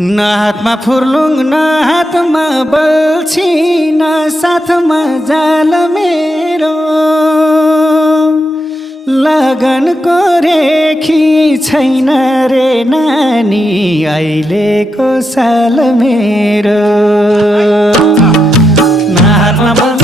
न हातमा फुर्लुङ न हातमा बल्छी न साथमा जाल मेरो लगनको रेखी छैन रे नानी अहिलेको साल मेरो न हातमा